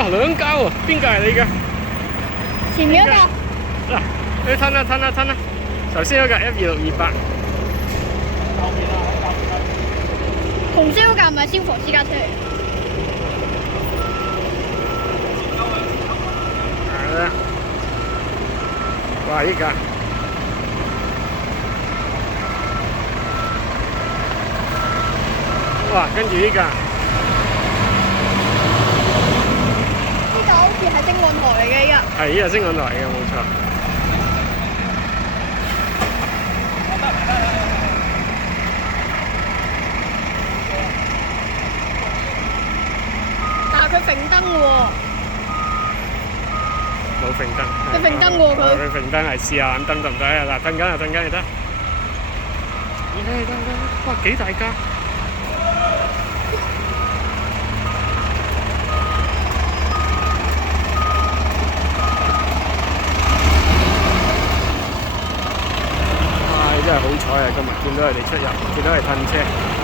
哇，兩架喎，邊架係你㗎？前面嗰架嗱，你褪啦褪啦褪啦，頭先嗰架 F2628。紅色嗰架唔係消防私家車嚟。係啦，哇！呢架哇，跟住呢架呢架好似係星運台嚟嘅，依家係呢個星運台嘅，冇錯。但係佢揈燈喎，冇揈燈，佢揈燈喎佢。佢揈燈係試下眼燈得唔得啊？嗱，褪緊啊，褪緊就得。得，哇，幾大架！哇！真係好彩啊！今日見到佢哋出入，見到佢哋褪車。